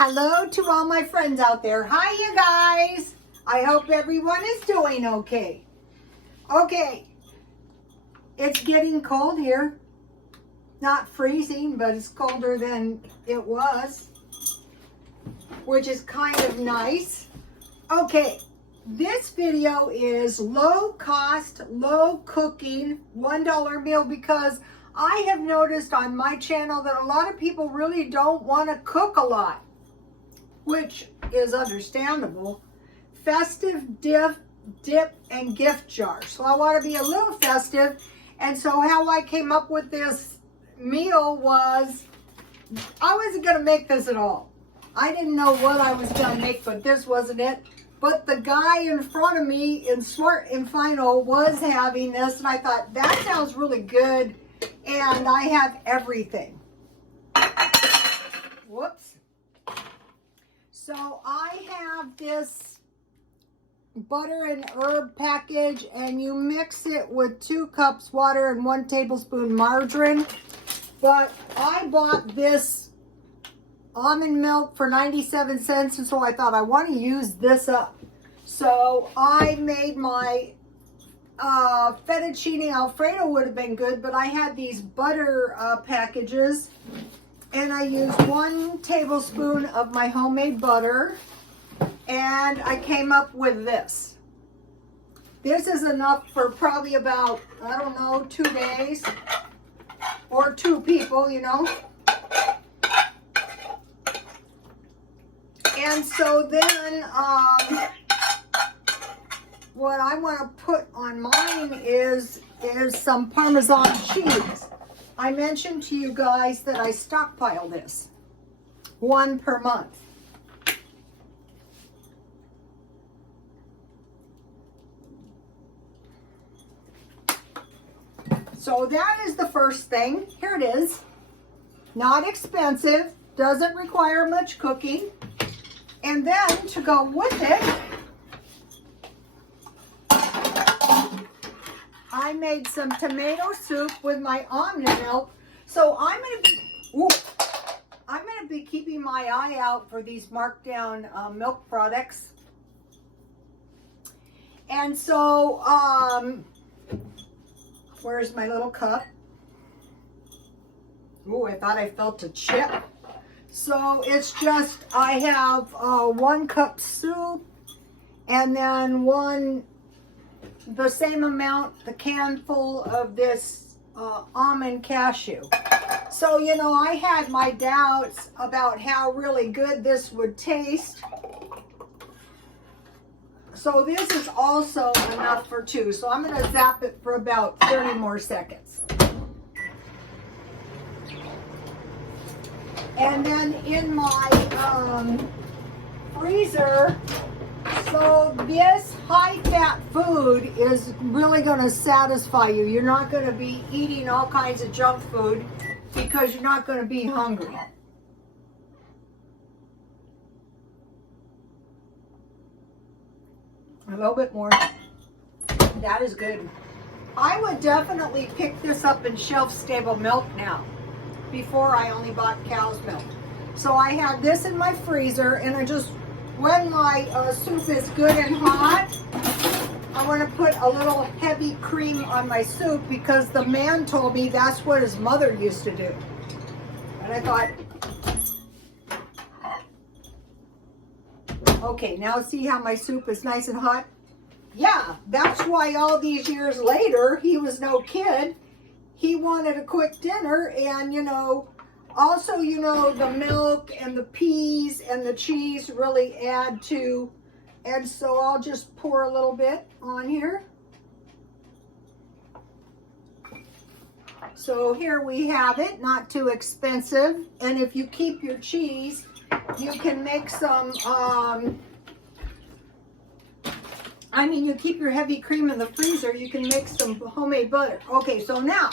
Hello to all my friends out there. Hi, you guys. I hope everyone is doing okay. Okay, it's getting cold here. Not freezing, but it's colder than it was, which is kind of nice. Okay, this video is low cost, low cooking, $1 meal because I have noticed on my channel that a lot of people really don't want to cook a lot, which is understandable. Festive dip and gift jar. So I want to be a little festive, and so how I came up with this meal was I wasn't going to make this at all. I didn't know what I was going to make, but this wasn't it. But the guy in front of me in Smart and Final was having this, and I thought that sounds really good, and I have everything. Whoops. So I have this butter and herb package, and you mix it with 2 cups water and 1 tablespoon margarine. But I bought this almond milk for 97 cents, and so I thought I want to use this up. So I made my fettuccine Alfredo would have been good, but I had these butter packages, and I used 1 tablespoon of my homemade butter, and I came up with this. This is enough for probably about, I don't know, 2 days. Or 2 people, you know. And so then, what I want to put on mine is some Parmesan cheese. I mentioned to you guys that I stockpile this. 1 per month. So that is the first thing. Here it is. Not expensive. Doesn't require much cooking. And then to go with it, I made some tomato soup with my almond milk. So I'm going to be keeping my eye out for these marked down milk products. And so, where's my little cup? Oh, I thought I felt a chip. So it's just, I have 1 cup soup, and then the same amount, the can full of this almond cashew. So, you know, I had my doubts about how really good this would taste. So this is also enough for 2. So I'm going to zap it for about 30 more seconds. And then in my freezer, so this high-fat food is really going to satisfy you. You're not going to be eating all kinds of junk food because you're not going to be hungry. A little bit more. That is good. I would definitely pick this up in shelf-stable milk now. Before I only bought cow's milk. So I have this in my freezer, and I just, when my soup is good and hot, I want to put a little heavy cream on my soup because the man told me that's what his mother used to do. And I thought, okay, now see how my soup is nice and hot? Yeah, that's why all these years later, he was no kid. He wanted a quick dinner, and, you know, also, you know, the milk and the peas and the cheese really add to, and so I'll just pour a little bit on here. So here we have it, not too expensive, and if you keep your cheese, you can make some, you keep your heavy cream in the freezer, you can make some homemade butter. Okay, so now,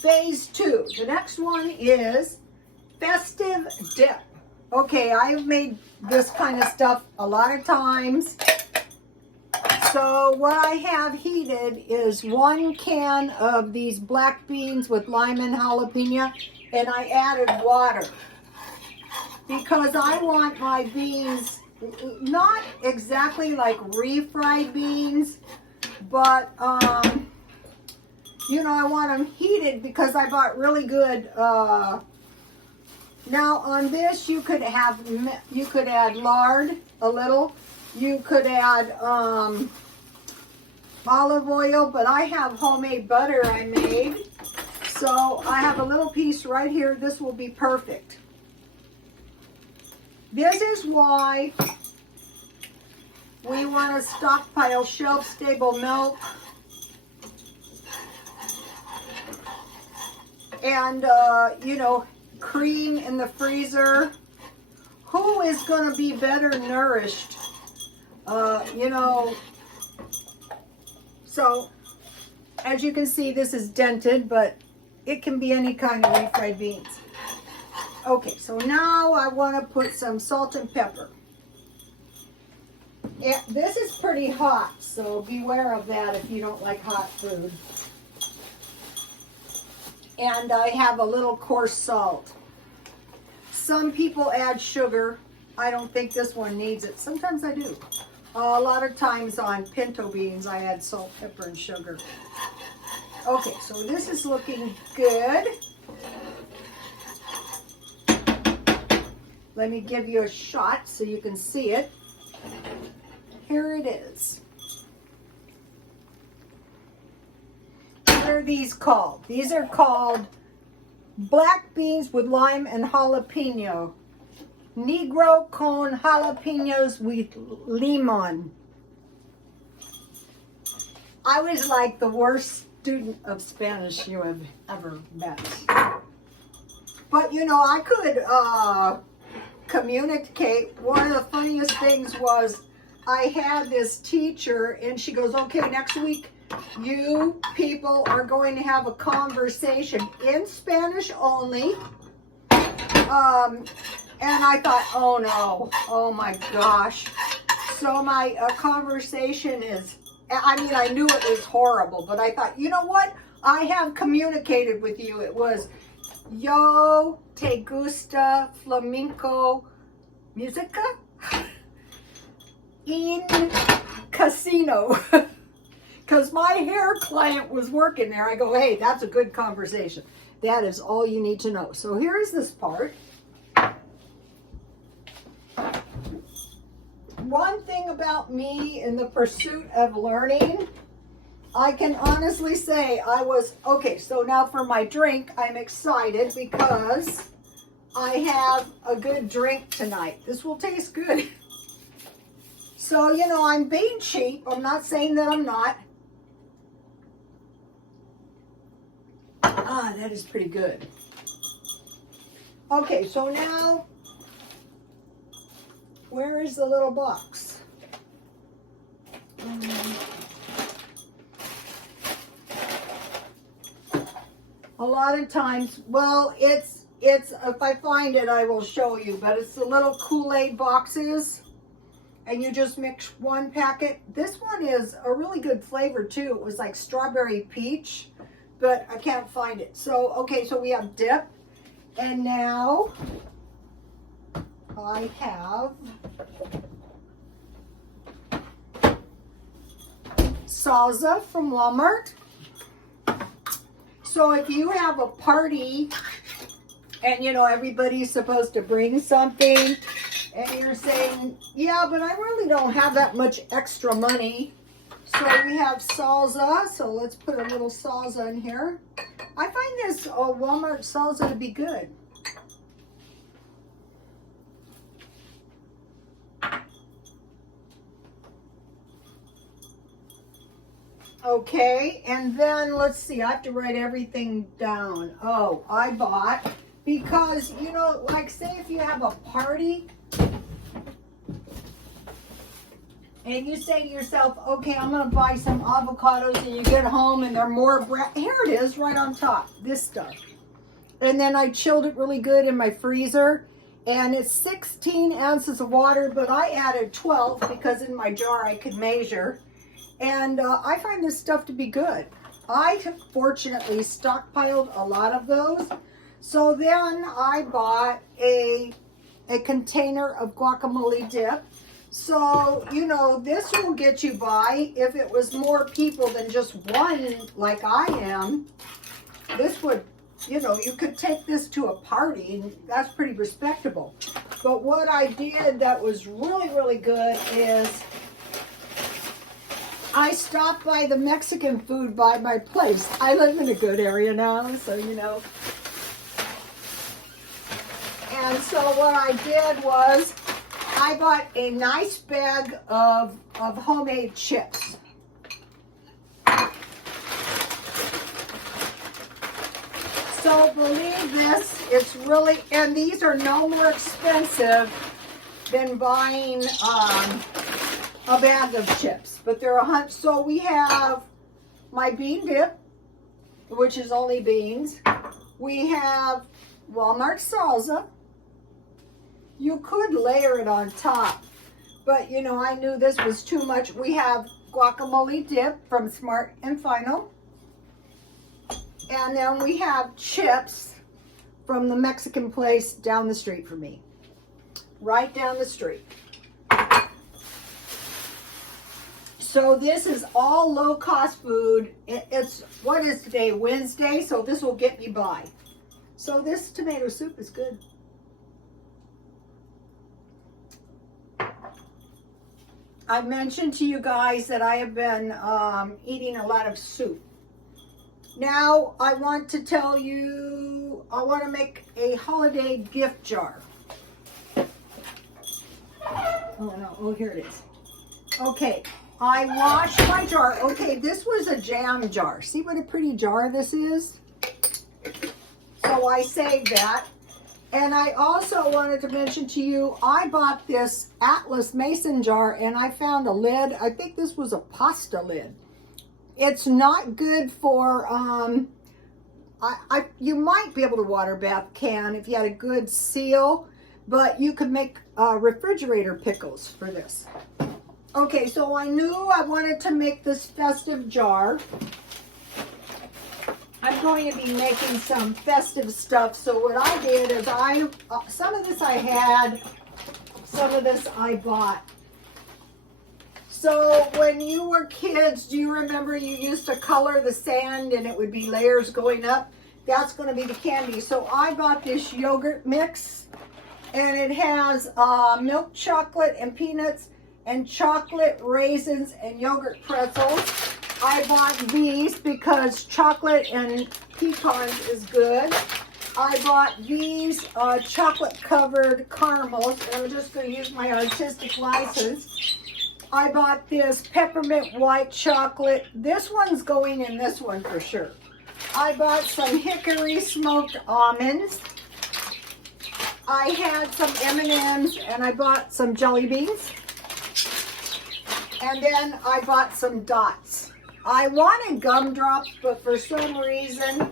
phase 2. The next one is festive dip. Okay, I've made this kind of stuff a lot of times. So what I have heated is 1 can of these black beans with lime and jalapeno, and I added water. because I want my beans not exactly like refried beans, but you know, I want them heated because I bought really good. Now on this, you could add lard a little. You could add olive oil, but I have homemade butter I made. So I have a little piece right here. This will be perfect. This is why we want to stockpile shelf-stable milk. And, you know, cream in the freezer. Who is going to be better nourished? You know, so as you can see, this is dented, but it can be any kind of refried beans. Okay, so now I want to put some salt and pepper. This is pretty hot, so beware of that if you don't like hot food. And I have a little coarse salt. Some people add sugar. I don't think this one needs it. Sometimes I do. A lot of times on pinto beans, I add salt, pepper, and sugar. Okay, so this is looking good. Let me give you a shot so you can see it. Here it is. What are these called? These are called black beans with lime and jalapeno. Negro con jalapenos with limon. I was like the worst student of Spanish you have ever met. But you know, I could communicate. One of the funniest things was I had this teacher and she goes, okay, next week you people are going to have a conversation in Spanish only. And I thought, oh no, oh my gosh. So my conversation is, I mean, I knew it was horrible, but I thought, you know what? I have communicated with you. It was, yo te gusta flamenco musica in casino. Because my hair client was working there. I go, hey, that's a good conversation. That is all you need to know. So here is this part. One thing about me in the pursuit of learning, I can honestly say I was, okay, so now for my drink, I'm excited because I have a good drink tonight. This will taste good. So, you know, I'm being cheap. I'm not saying that I'm not. Ah, that is pretty good. Okay, so now, where is the little box? A lot of times, well, it's if I find it, I will show you, but it's the little Kool-Aid boxes, and you just mix one packet. This one is a really good flavor too. It was like strawberry peach, but I can't find it. So, okay, so we have dip, and now I have salsa from Walmart. So if you have a party and you know everybody's supposed to bring something and you're saying, yeah, but I really don't have that much extra money. So we have salsa. So let's put a little salsa in here. I find this Walmart salsa to be good. Okay, and then let's see, I have to write everything down. Oh, I bought, because, you know, like say if you have a party and you say to yourself, okay, I'm going to buy some avocados, and you get home and they're more brown. Here it is right on top, this stuff. And then I chilled it really good in my freezer, and it's 16 ounces of water, but I added 12 because in my jar I could measure. And I find this stuff to be good. I have fortunately stockpiled a lot of those. So then I bought a a container of guacamole dip. So, you know, this will get you by. If it was more people than just one, like I am, this would, you know, you could take this to a party, and that's pretty respectable. But what I did that was really, really good is I stopped by the Mexican food by my place. I live in a good area now, so you know. And so what I did was I bought a nice bag of homemade chips. So believe this, it's really, and these are no more expensive than buying a bag of chips. But they're so we have my bean dip, which is only beans. We have Walmart salsa. You could layer it on top, but you know, I knew this was too much. We have guacamole dip from Smart and Final. And then we have chips from the Mexican place down the street from me. Right down the street. So this is all low-cost food. It's, what is today? Wednesday, so this will get me by. So this tomato soup is good. I mentioned to you guys that I have been eating a lot of soup. Now, I want to tell you, I want to make a holiday gift jar. Oh no, oh here it is. Okay, I washed my jar. Okay, this was a jam jar. See what a pretty jar this is? So I saved that. And I also wanted to mention to you, I bought this Atlas Mason jar and I found a lid. I think this was a pasta lid. It's not good for, you might be able to water bath can if you had a good seal, but you could make refrigerator pickles for this. Okay, so I knew I wanted to make this festive jar. I'm going to be making some festive stuff. So what I did is some of this I had, some of this I bought. So when you were kids, do you remember you used to color the sand and it would be layers going up? That's going to be the candy. So I bought this yogurt mix and it has milk chocolate and peanuts and chocolate raisins and yogurt pretzels. I bought these because chocolate and pecans is good. I bought these chocolate covered caramels, and I'm just going to use my artistic license. I bought this peppermint white chocolate. This one's going in this one for sure. I bought some hickory smoked almonds. I had some M&Ms and I bought some jelly beans. And then I bought some dots. I wanted gumdrops, but for some reason,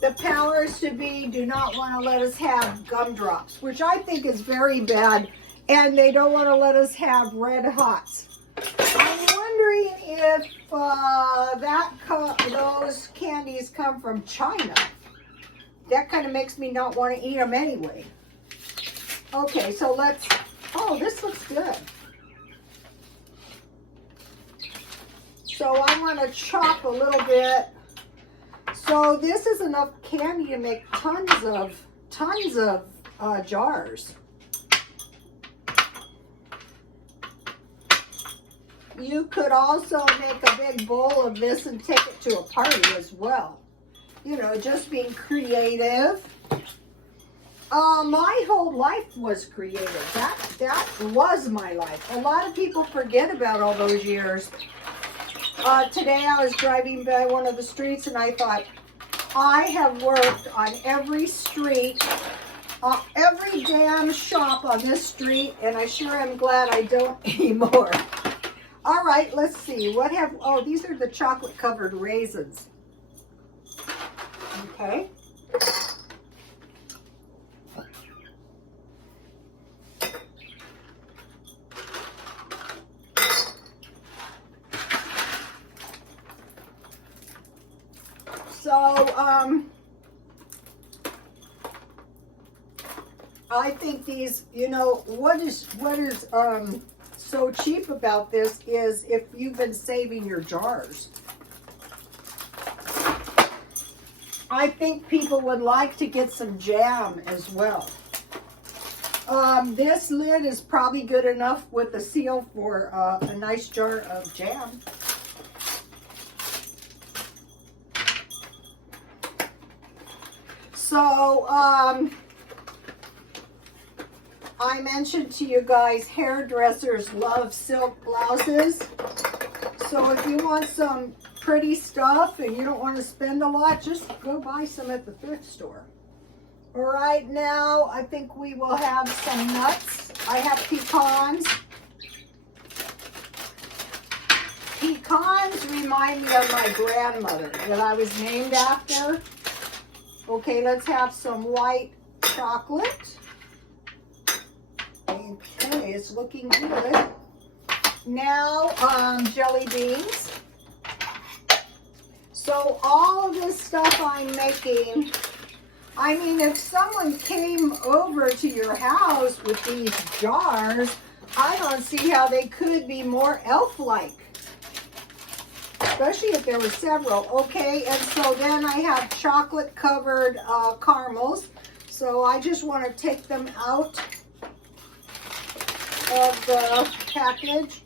the powers to be do not want to let us have gumdrops, which I think is very bad. And they don't want to let us have Red Hots. I'm wondering if those candies come from China. That kind of makes me not want to eat them anyway. Okay, so let's, oh, this looks good. So I'm going to chop a little bit. So this is enough candy to make tons of jars. You could also make a big bowl of this and take it to a party as well. You know, just being creative. My whole life was creative. That was my life. A lot of people forget about all those years. Today I was driving by one of the streets and I thought, I have worked on every street, every damn shop on this street, and I sure am glad I don't anymore. All right, let's see. What have, oh, these are the chocolate covered raisins. Okay. So, I think these, you know, what is so cheap about this is if you've been saving your jars. I think people would like to get some jam as well. This lid is probably good enough with the seal for a nice jar of jam. So, I mentioned to you guys, hairdressers love silk blouses. So if you want some pretty stuff and you don't want to spend a lot, just go buy some at the thrift store. All right, now I think we will have some nuts. I have pecans. Pecans remind me of my grandmother that I was named after. Okay, let's have some white chocolate. Okay, it's looking good. Now, jelly beans. So all of this stuff I'm making, I mean, if someone came over to your house with these jars, I don't see how they could be more elf-like. Especially if there were several. Okay, and so then I have chocolate-covered caramels. So I just want to take them out of the package.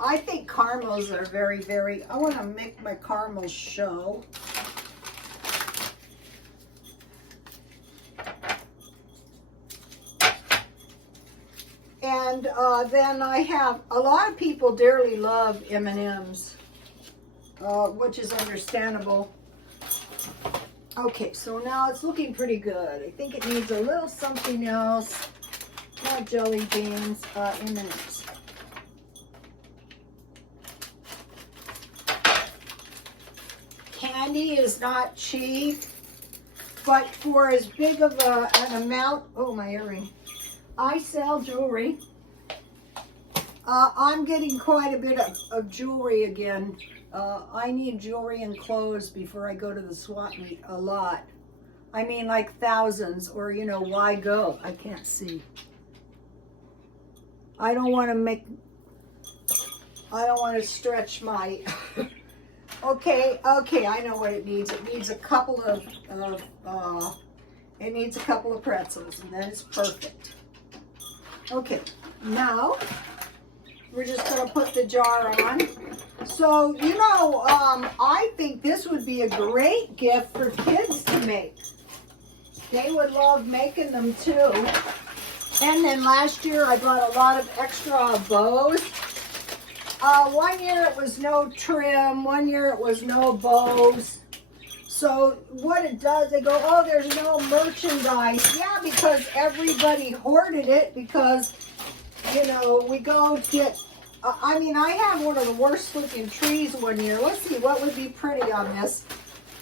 I think caramels are very, very, I want to make my caramels show. And then I have, a lot of people dearly love M&Ms, which is understandable. Okay, so now it's looking pretty good. I think it needs a little something else. Not jelly beans, M&Ms. Candy is not cheap, but for as big of an amount, oh, my earring. I sell jewelry. I'm getting quite a bit of jewelry again. I need jewelry and clothes before I go to the swap meet a lot. I mean like thousands, or you know, why go? I can't see. I don't want to stretch my, okay, I know what it needs. It needs a couple of pretzels, and then it's perfect. Okay, now we're just going to put the jar on. So, you know, I think this would be a great gift for kids to make. They would love making them too. And then last year I bought a lot of extra bows. 1 year it was no trim, 1 year it was no bows. So what it does, they go, oh, there's no merchandise. Yeah, because everybody hoarded it because, you know, we go get, I mean, I have one of the worst looking trees 1 year. Let's see, what would be pretty on this?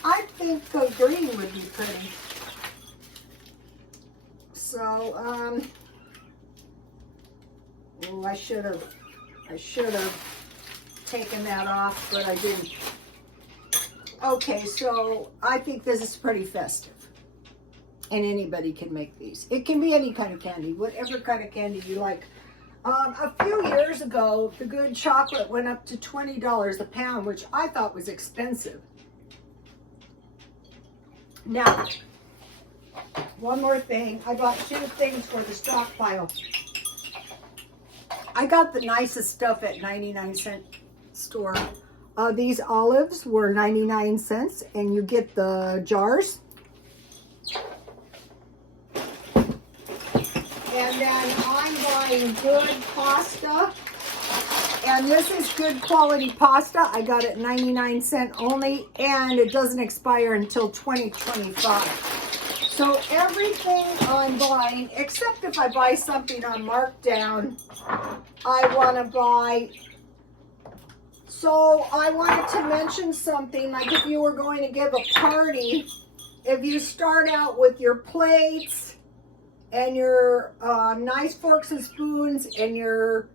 I think green would be pretty. So, oh, I should have taken that off, but I didn't. Okay, so I think this is pretty festive. And anybody can make these. It can be any kind of candy, whatever kind of candy you like. A few years ago, the good chocolate went up to $20 a pound, which I thought was expensive. Now, one more thing. I bought 2 things for the Stockpile. I got the nicest stuff at 99-cent store. These olives were 99 cents, and you get the jars. And then I'm buying good pasta. And this is good quality pasta. I got it 99 cents only, and it doesn't expire until 2025. So everything I'm buying, except if I buy something on markdown, I want to buy. So I wanted to mention something, like if you were going to give a party, if you start out with your plates and your nice forks and spoons and your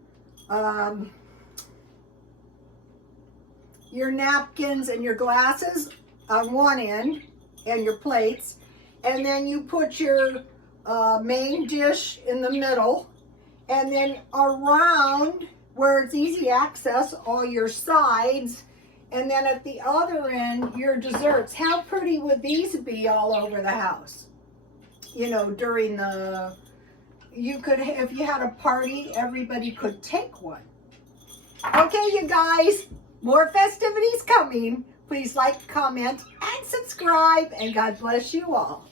napkins and your glasses on one end and your plates, and then you put your main dish in the middle, and then around where it's easy access, all your sides, and then at the other end, your desserts. How pretty would these be all over the house? You know, during the, you could, if you had a party, everybody could take one. Okay, you guys, more festivities coming. Please like, comment, and subscribe, and God bless you all.